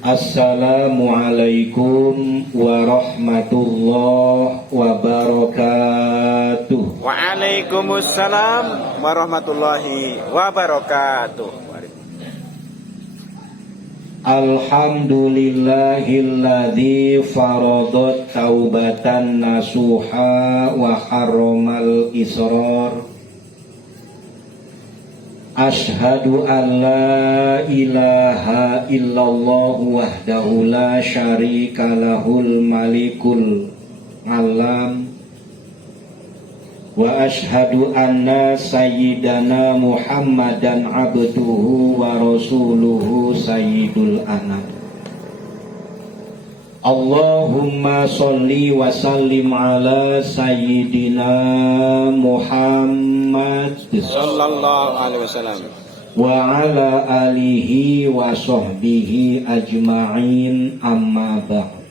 Assalamualaikum warahmatullahi wabarakatuh. Waalaikumsalam warahmatullahi wabarakatuh. Alhamdulillahilladzi faradat taubatan nasuha wa harramal israr. Ashhadu an la ilaha illallah wahdahu la syarika lahul malikul alam. Wa ashhadu anna sayyidana Muhammadan abduhu wa rasuluhu sayyidul anam. Allahumma sholli wa sallim ala sayyidina Muhammad Sallallahu alaihi wasallam wa ala alihi wa sahbihi ajma'in, amma ba'd.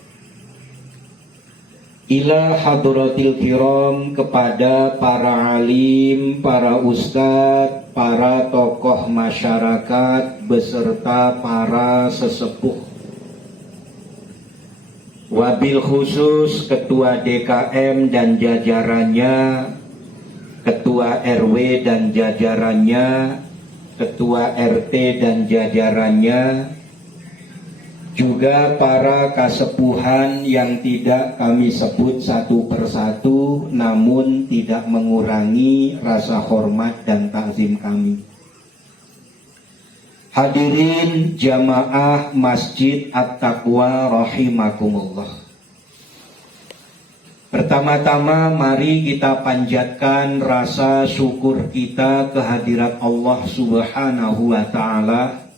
Ila hadratil kiram, kepada para alim, para ustadz, para tokoh masyarakat beserta para sesepuh, wabil khusus ketua DKM dan jajarannya, ketua RW dan jajarannya, ketua RT dan jajarannya, juga para kasepuhan yang tidak kami sebut satu persatu, namun tidak mengurangi rasa hormat dan takzim kami. Hadirin jamaah Masjid At-Taqwa rahimakumullah. Pertama-tama mari kita panjatkan rasa syukur kita kehadirat Allah Subhanahu wa ta'ala.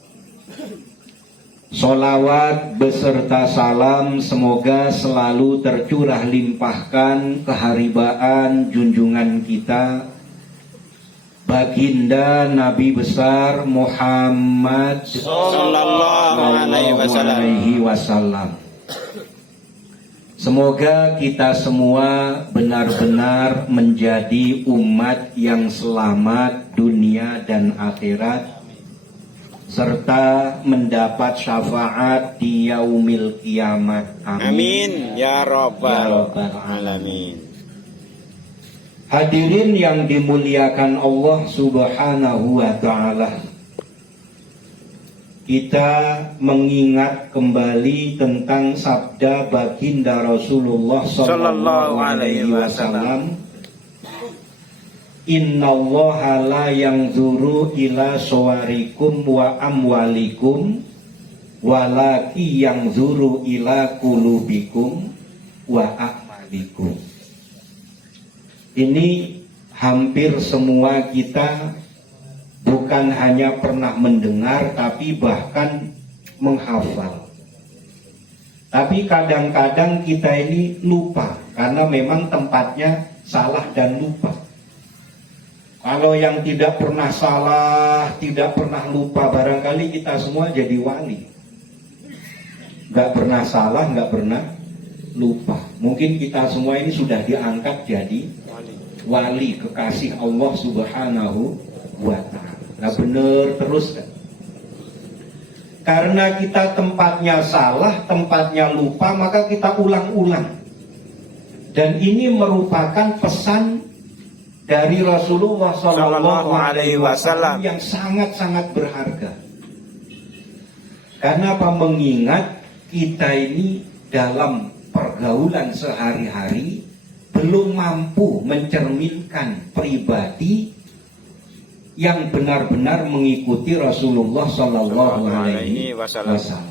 Sholawat beserta salam semoga selalu tercurah limpahkan keharibaan junjungan kita, Baginda Nabi besar Muhammad Sallallahu alaihi wasallam. Semoga kita semua benar-benar menjadi umat yang selamat dunia dan akhirat, serta mendapat syafaat di yaumil kiamat. Amin ya rabbal alamin. Hadirin yang dimuliakan Allah Subhanahu wa ta'ala, kita mengingat kembali tentang sabda baginda Rasulullah Sallallahu alaihi wasallam, Innallaha la yanzuru ila suwarikum wa amwalikum walaki yanzuru ila qulubikum wa a'malikum. Ini hampir semua kita bukan hanya pernah mendengar, tapi bahkan menghafal. Tapi kadang-kadang kita ini lupa, karena memang tempatnya salah dan lupa. Kalau yang tidak pernah salah, tidak pernah lupa, barangkali kita semua jadi wali. Gak pernah salah, gak pernah lupa. Mungkin kita semua ini sudah diangkat jadi wali kekasih Allah Subhanahu wa ta'ala. Nah benar terus kan? Karena kita tempatnya salah, tempatnya lupa, maka kita ulang-ulang. Dan ini merupakan pesan dari Rasulullah Sallallahu alaihi wasallam yang sangat-sangat berharga. Karena apa? Mengingat kita ini dalam pergaulan sehari-hari belum mampu mencerminkan pribadi yang benar-benar mengikuti Rasulullah Sallallahu alaihi wasallam.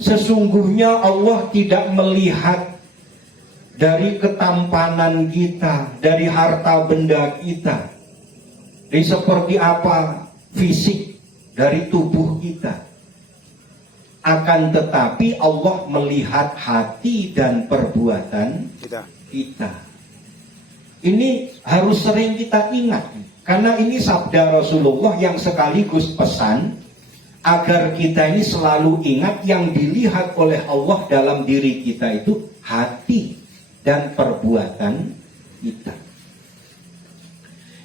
Sesungguhnya Allah tidak melihat dari ketampanan kita, dari harta benda kita, dari seperti apa fisik dari tubuh kita. Akan tetapi Allah melihat hati dan perbuatan kita. Ini harus sering kita ingat, karena ini sabda Rasulullah yang sekaligus pesan agar kita ini selalu ingat yang dilihat oleh Allah dalam diri kita itu hati dan perbuatan kita.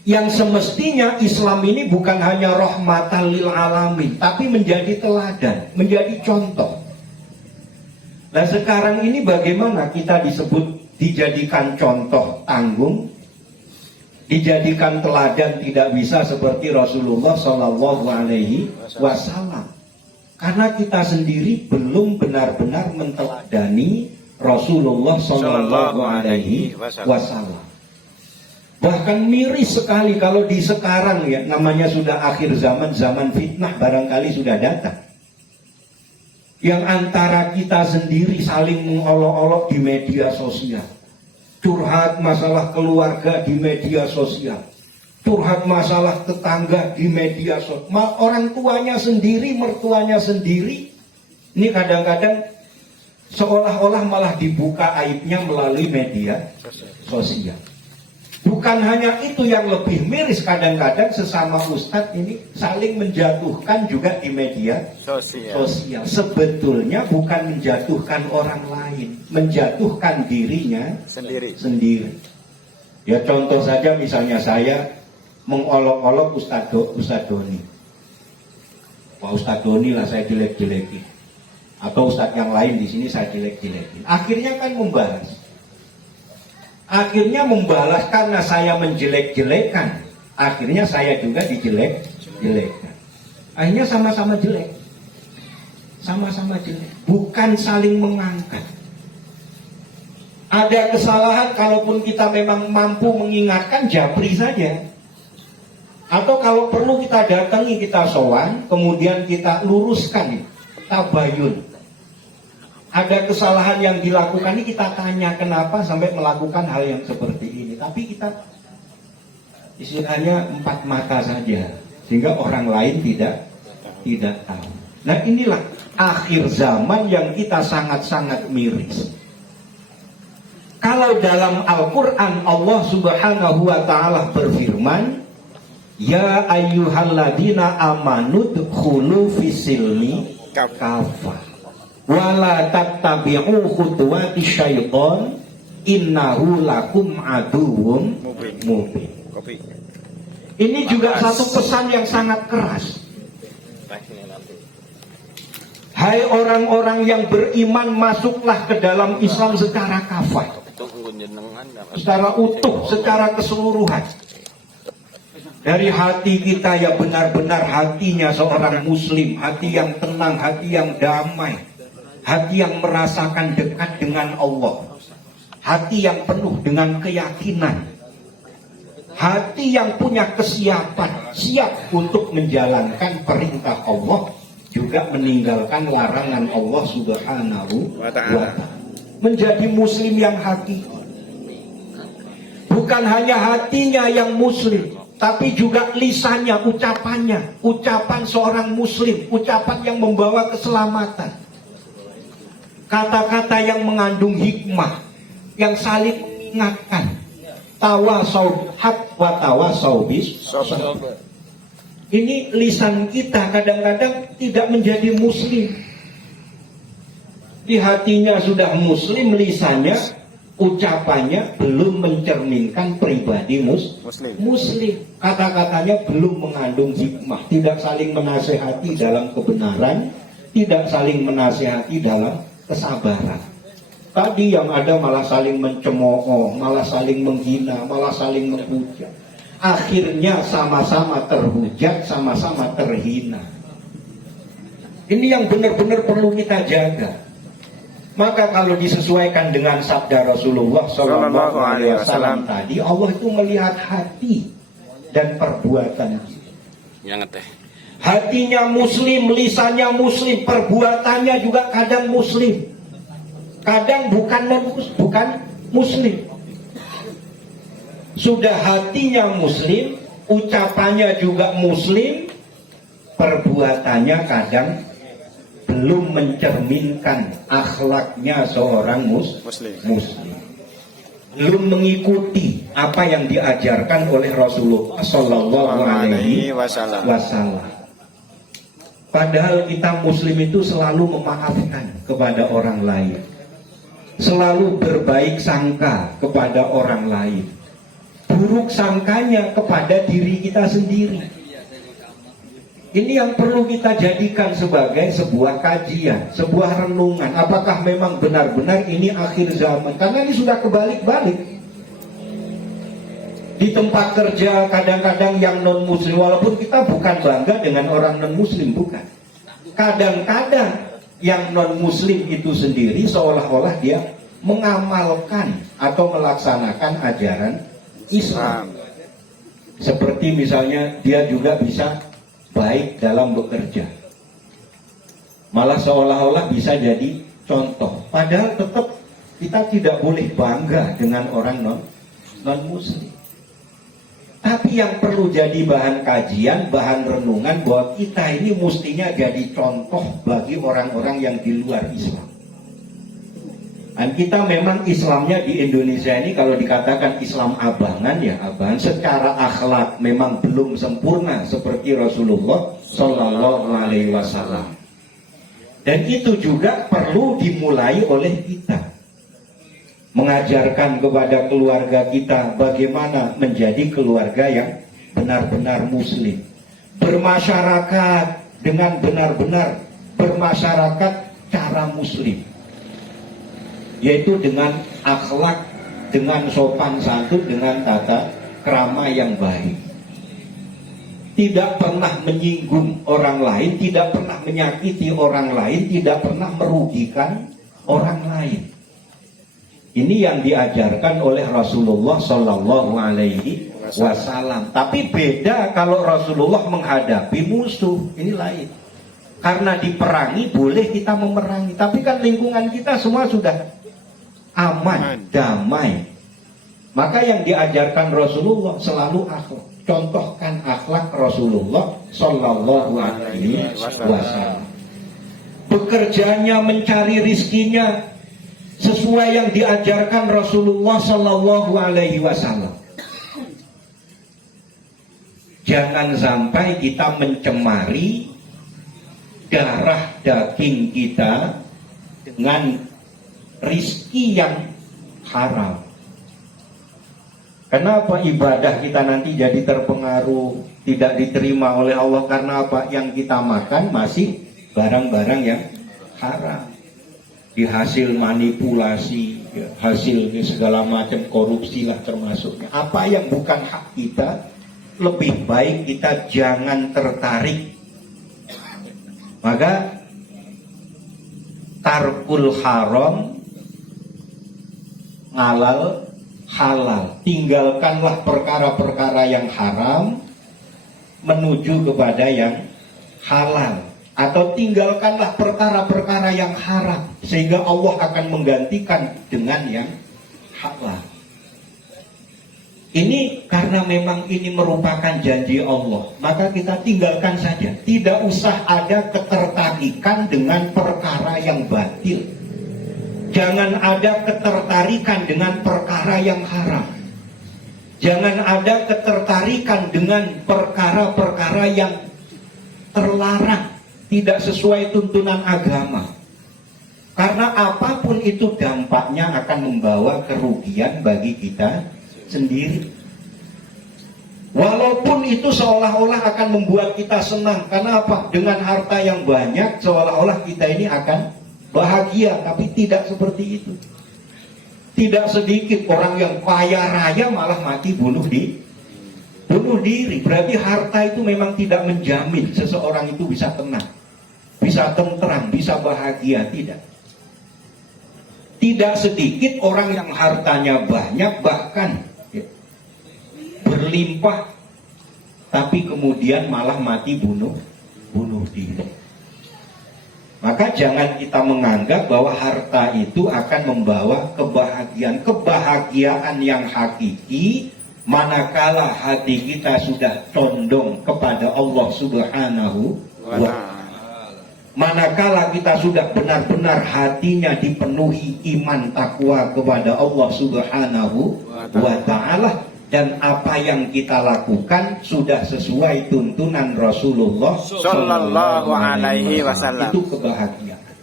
Yang semestinya Islam ini bukan hanya rahmatan lil alamin, tapi menjadi teladan, menjadi contoh. Nah sekarang ini bagaimana kita disebut dijadikan contoh tanggung, dijadikan teladan tidak bisa seperti Rasulullah Shallallahu Alaihi Wasallam, karena kita sendiri belum benar-benar menteladani Rasulullah Shallallahu Alaihi Wasallam. Bahkan miris sekali kalau di sekarang ya, namanya sudah akhir zaman, zaman fitnah barangkali sudah datang. Yang antara kita sendiri saling mengolok-olok di media sosial. Curhat masalah keluarga di media sosial. Curhat masalah tetangga di media sosial. Orang tuanya sendiri, mertuanya sendiri. Ini kadang-kadang seolah-olah malah dibuka aibnya melalui media sosial. Bukan hanya itu, yang lebih miris kadang-kadang sesama ustadz ini saling menjatuhkan juga di media sosial. Sebetulnya bukan menjatuhkan orang lain, menjatuhkan dirinya sendiri. Ya contoh saja misalnya saya mengolok-olok Ustadz Doni. Pak Ustadz Doni lah saya jelek-jelekin. Atau ustadz yang lain di sini saya jelek-jelekin. Akhirnya kan membalas. Akhirnya membalas karena saya menjelek-jelekan. Akhirnya saya juga dijelek-jelekan. Akhirnya sama-sama jelek. Sama-sama jelek. Bukan saling mengangkat. Ada kesalahan, kalaupun kita memang mampu mengingatkan, japri saja. Atau kalau perlu kita datangi, kita sowan, kemudian kita luruskan, tabayun. Ada kesalahan yang dilakukan ini kita tanya kenapa sampai melakukan hal yang seperti ini. Tapi kita istilahnya empat mata saja, sehingga orang lain tidak tahu. Nah inilah akhir zaman yang kita sangat-sangat miris. Kalau dalam Al-Quran Allah Subhanahu wa ta'ala berfirman, ya ayyuhalladzina amanu dkhulu fisilmi kafah wala tattabi'u khutuwati syaiton innahu lakum aduwwum mubin. Ini juga satu pesan yang sangat keras. Hai orang-orang yang beriman, masuklah ke dalam Islam secara kafah, secara utuh, secara keseluruhan. Dari hati kita ya benar-benar hatinya seorang muslim, hati yang tenang, hati yang damai, hati yang merasakan dekat dengan Allah, hati yang penuh dengan keyakinan, hati yang punya kesiapan, siap untuk menjalankan perintah Allah, juga meninggalkan larangan Allah Subhanahu wa ta'ala. Menjadi muslim yang hakiki. Bukan hanya hatinya yang muslim, tapi juga lisannya, ucapannya, ucapan seorang muslim, ucapan yang membawa keselamatan. Kata-kata yang mengandung hikmah, yang saling mengingatkan. Tawasau haq wa tawasau bis sabr. Ini lisan kita kadang-kadang tidak menjadi muslim. Di hatinya sudah muslim, lisannya, ucapannya belum mencerminkan pribadi muslim. Kata-katanya belum mengandung hikmah, tidak saling menasehati dalam kebenaran, tidak saling menasehati dalam kesabaran. Tadi yang ada malah saling mencemooh, malah saling menghina, malah saling menghujat. Akhirnya sama-sama terhujat, sama-sama terhina. Ini yang benar-benar perlu kita jaga. Maka kalau disesuaikan dengan sabda Rasulullah SAW tadi, Allah itu melihat hati dan perbuatan kita. Hatinya muslim, lisannya muslim, perbuatannya juga kadang muslim, kadang bukan muslim. Sudah hatinya muslim, ucapannya juga muslim, perbuatannya kadang belum mencerminkan akhlaknya seorang muslim. Belum mengikuti apa yang diajarkan oleh Rasulullah Sallallahu Alaihi Wasallam. Padahal kita muslim itu selalu memaafkan kepada orang lain, selalu berbaik sangka kepada orang lain, buruk sangkanya kepada diri kita sendiri. Ini yang perlu kita jadikan sebagai sebuah kajian, sebuah renungan. Apakah memang benar-benar ini akhir zaman? Karena ini sudah kebalik-balik. Di tempat kerja kadang-kadang yang non-muslim, walaupun kita bukan bangga dengan orang non-muslim, bukan. Kadang-kadang yang non-muslim itu sendiri seolah-olah dia mengamalkan atau melaksanakan ajaran Islam. Seperti misalnya dia juga bisa baik dalam bekerja, malah seolah-olah bisa jadi contoh. Padahal tetap kita tidak boleh bangga dengan orang non-muslim. Tapi yang perlu jadi bahan kajian, bahan renungan, bahwa kita ini mestinya jadi contoh bagi orang-orang yang di luar Islam. Dan kita memang Islamnya di Indonesia ini kalau dikatakan Islam abangan, ya abangan. Secara akhlak memang belum sempurna seperti Rasulullah Shallallahu Alaihi Wasallam. Dan itu juga perlu dimulai oleh kita, mengajarkan kepada keluarga kita bagaimana menjadi keluarga yang benar-benar muslim, bermasyarakat dengan benar-benar bermasyarakat cara muslim, yaitu dengan akhlak, dengan sopan santun, dengan tata krama yang baik. Tidak pernah menyinggung orang lain, tidak pernah menyakiti orang lain, tidak pernah merugikan orang lain. Ini yang diajarkan oleh Rasulullah Shallallahu Alaihi Wasallam. Tapi beda kalau Rasulullah menghadapi musuh, ini lain. Karena diperangi boleh kita memerangi, tapi kan lingkungan kita semua sudah aman, damai. Maka yang diajarkan Rasulullah selalu akhlak. Contohkan akhlak Rasulullah Shallallahu Alaihi Wasallam. Bekerjanya, mencari rizkinya sesuai yang diajarkan Rasulullah Shallallahu Alaihi Wasallam. Jangan sampai kita mencemari darah daging kita dengan rizki yang haram. Kenapa ibadah kita nanti jadi terpengaruh, tidak diterima oleh Allah? Karena apa? Yang kita makan masih barang-barang yang haram, dihasil manipulasi, hasil segala macam korupsi lah termasuknya. Apa yang bukan hak kita, lebih baik kita jangan tertarik. Maka tarkul haram ngalal halal. Tinggalkanlah perkara-perkara yang haram menuju kepada yang halal. Atau tinggalkanlah perkara-perkara yang haram, sehingga Allah akan menggantikan dengan yang halal. Ini karena memang ini merupakan janji Allah, maka kita tinggalkan saja. Tidak usah ada ketertarikan dengan perkara yang batil. Jangan ada ketertarikan dengan perkara yang haram. Jangan ada ketertarikan dengan perkara-perkara yang terlarang, tidak sesuai tuntunan agama. Karena apapun itu dampaknya akan membawa kerugian bagi kita sendiri. Walaupun itu seolah-olah akan membuat kita senang. Karena apa? Dengan harta yang banyak seolah-olah kita ini akan bahagia, tapi tidak seperti itu. Tidak sedikit orang yang kaya raya malah mati bunuh diri. Berarti harta itu memang tidak menjamin seseorang itu bisa tenang, bisa tentram, bisa bahagia. Tidak sedikit orang yang hartanya banyak, bahkan berlimpah, tapi kemudian malah mati bunuh diri. Maka jangan kita menganggap bahwa harta itu akan membawa kebahagiaan yang hakiki, manakala hati kita sudah condong kepada Allah Subhanahu wa Ta'ala. Manakala kita sudah benar-benar hatinya dipenuhi iman takwa kepada Allah Subhanahu wa Ta'ala, dan apa yang kita lakukan sudah sesuai tuntunan Rasulullah Sallallahu Alaihi Wasallam. Itu kebahagiaan.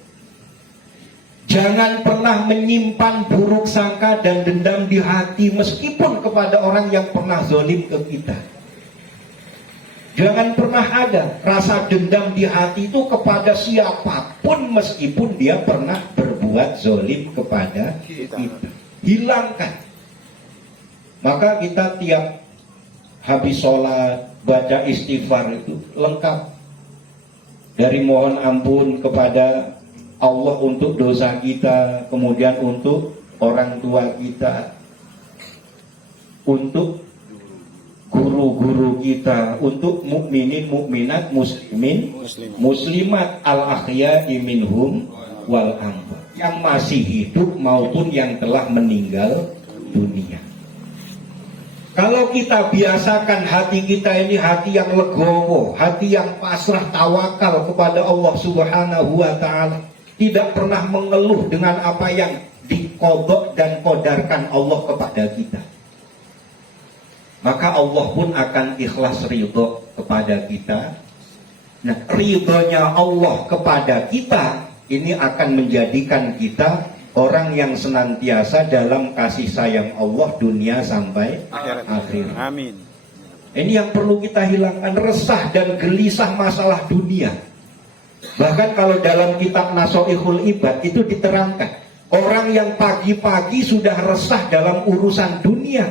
Jangan pernah menyimpan buruk sangka dan dendam di hati meskipun kepada orang yang pernah zalim ke kita. Jangan pernah ada rasa dendam di hati itu kepada siapapun meskipun dia pernah berbuat zalim kepada kita. Hilangkan. Maka kita tiap habis sholat baca istighfar itu lengkap. Dari mohon ampun kepada Allah untuk dosa kita, kemudian untuk orang tua kita, untuk guru-guru kita, untuk mukminin, mukminat, muslimat al-ahya'i minhum wal amwat, yang masih hidup maupun yang telah meninggal dunia. Kalau kita biasakan hati kita ini hati yang legowo, hati yang pasrah tawakal kepada Allah Subhanahu wa ta'ala, tidak pernah mengeluh dengan apa yang dikodok dan kodarkan Allah kepada kita, maka Allah pun akan ikhlas ridho kepada kita. Nah, ridhonya Allah kepada kita ini akan menjadikan kita orang yang senantiasa dalam kasih sayang Allah dunia sampai akhir. Amin. Ini yang perlu kita hilangkan, resah dan gelisah masalah dunia. Bahkan kalau dalam kitab Nasoihul Ibad itu diterangkan, orang yang pagi-pagi sudah resah dalam urusan dunia,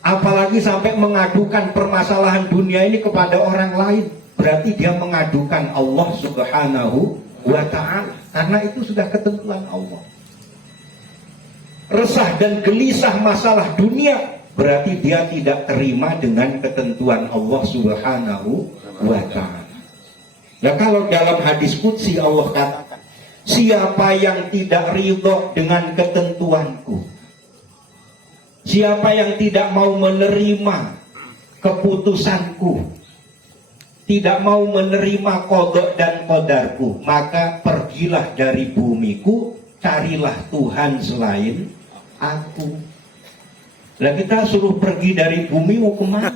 apalagi sampai mengadukan permasalahan dunia ini kepada orang lain, berarti dia mengadukan Allah Subhanahu wa ta'ala, karena itu sudah ketentuan Allah. Resah dan gelisah masalah dunia berarti dia tidak terima dengan ketentuan Allah Subhanahu wa ta'ala. Ya, kalau dalam hadis qudsi Allah katakan, siapa yang tidak ridho dengan ketentuanku, siapa yang tidak mau menerima keputusanku, tidak mau menerima qada dan qadarku, maka pergilah dari bumiku, carilah Tuhan selain aku. Lah kita suruh pergi dari bumi mau kemana?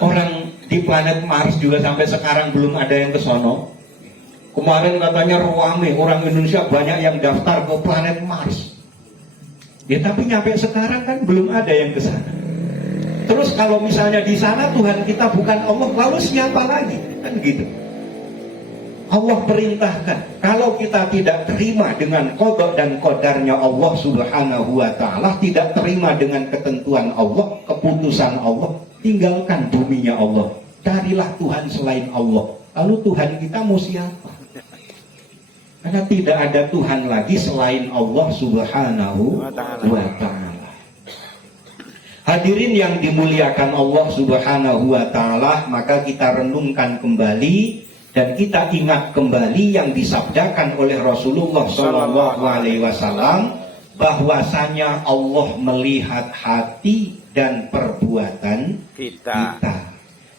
Orang di planet Mars juga sampai sekarang belum ada yang ke sono. Kemarin katanya rame, orang Indonesia banyak yang daftar ke planet Mars. Ya tapi nyampe sekarang kan belum ada yang ke sana. Terus kalau misalnya di sana Tuhan kita bukan Allah, lalu siapa lagi? Kan gitu. Allah perintahkan, kalau kita tidak terima dengan qada dan qadarnya Allah Subhanahu wa ta'ala, tidak terima dengan ketentuan Allah, keputusan Allah, tinggalkan buminya Allah, carilah Tuhan selain Allah. Lalu Tuhan kita mau siapa? Karena tidak ada Tuhan lagi selain Allah Subhanahu wa ta'ala. Hadirin yang dimuliakan Allah Subhanahu wa ta'ala, maka kita renungkan kembali dan kita ingat kembali yang disabdakan oleh Rasulullah SAW, bahwasanya Allah melihat hati dan perbuatan kita.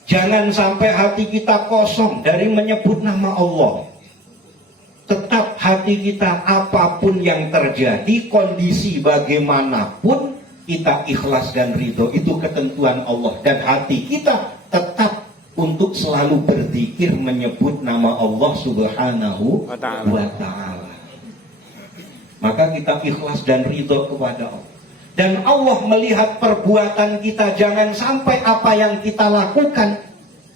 Jangan sampai hati kita kosong dari menyebut nama Allah. Tetap hati kita, apapun yang terjadi, kondisi bagaimanapun, kita ikhlas dan ridho, itu ketentuan Allah. Dan hati kita tetap untuk selalu berzikir menyebut nama Allah Subhanahu wa ta'ala. Maka kita ikhlas dan ridho kepada Allah. Dan Allah melihat perbuatan kita, jangan sampai apa yang kita lakukan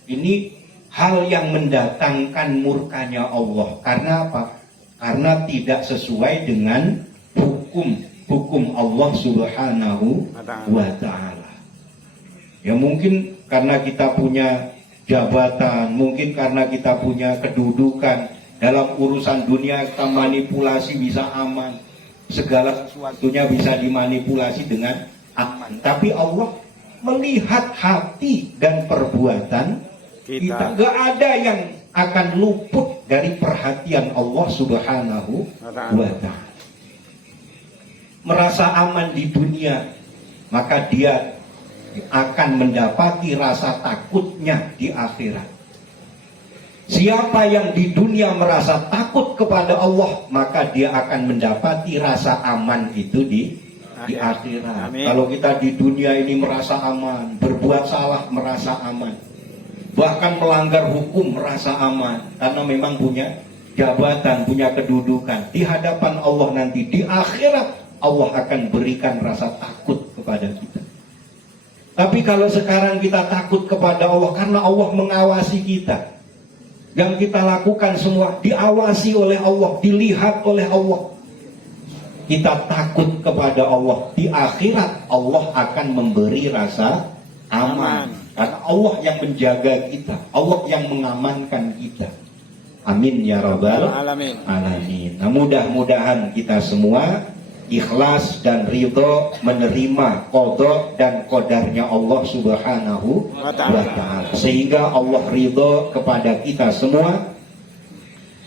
ini hal yang mendatangkan murkanya Allah. Karena apa? Karena tidak sesuai dengan hukum Allah Subhanahu wa ta'ala. Ya mungkin karena kita punya jabatan, mungkin karena kita punya kedudukan, dalam urusan dunia kita manipulasi bisa aman, segala sesuatunya bisa dimanipulasi dengan aman. Tapi Allah melihat hati dan perbuatan kita. Gak ada yang akan luput dari perhatian Allah Subhanahu wa ta'ala. Merasa aman di dunia, maka dia akan mendapati rasa takutnya di akhirat. Siapa yang di dunia merasa takut kepada Allah, maka dia akan mendapati rasa aman itu di akhirat. Kalau kita di dunia ini merasa aman, berbuat salah merasa aman, bahkan melanggar hukum merasa aman, karena memang punya jabatan, punya kedudukan. Di hadapan Allah nanti, di akhirat, Allah akan berikan rasa takut kepada kita. Tapi kalau sekarang kita takut kepada Allah karena Allah mengawasi kita. Yang kita lakukan semua diawasi oleh Allah, dilihat oleh Allah. Kita takut kepada Allah. Di akhirat Allah akan memberi rasa aman. Karena Allah yang menjaga kita, Allah yang mengamankan kita. Amin ya rabbal Alamin. alamin. Nah, mudah-mudahan kita semua ikhlas dan ridho menerima qada dan qadarnya Allah Subhanahu wa ta'ala, sehingga Allah ridho kepada kita semua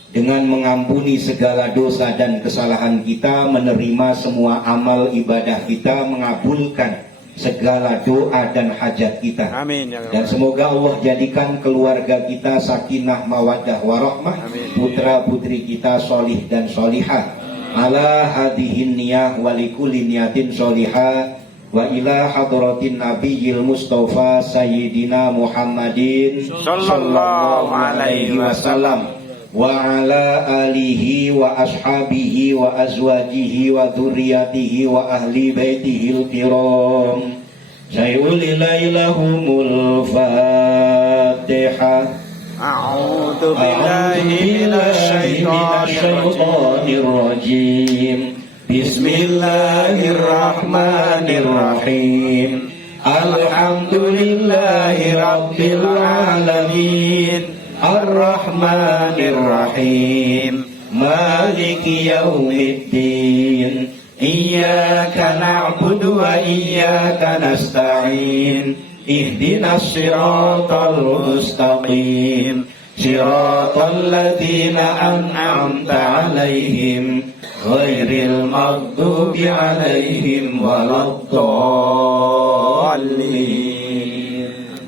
dengan mengampuni segala dosa dan kesalahan kita, menerima semua amal ibadah kita, mengabulkan segala doa dan hajat kita. Amin ya Dan Rabbal. semoga Allah jadikan keluarga kita sakinah mawaddah warahmah, putra putri kita solih dan solihah, ala hadihin niyah walikulli niyatin solihah, wa ila hadratin nabiyil mustafa sayyidina Muhammadin Sallallahu alaihi wasallam, wa ala alihi wa ashabihi wa azwajihi wa dhurriyyatihi wa ahli baitihil kiram. Sayulilahumul Fatihah. A'udzu billahi minasy syaithanir rajim. Bismillahirrahmanirrahim. Alhamdulillahi rabbil alamin. Ar-Rahmanir-Rahim. Maliki yaumiddin. Iyyaka na'budu wa iyyaka nasta'in. Ihdinas siratal mustaqim. Siratal ladzina an'amta 'alaihim ghairil maghdubi 'alaihim waladdallin.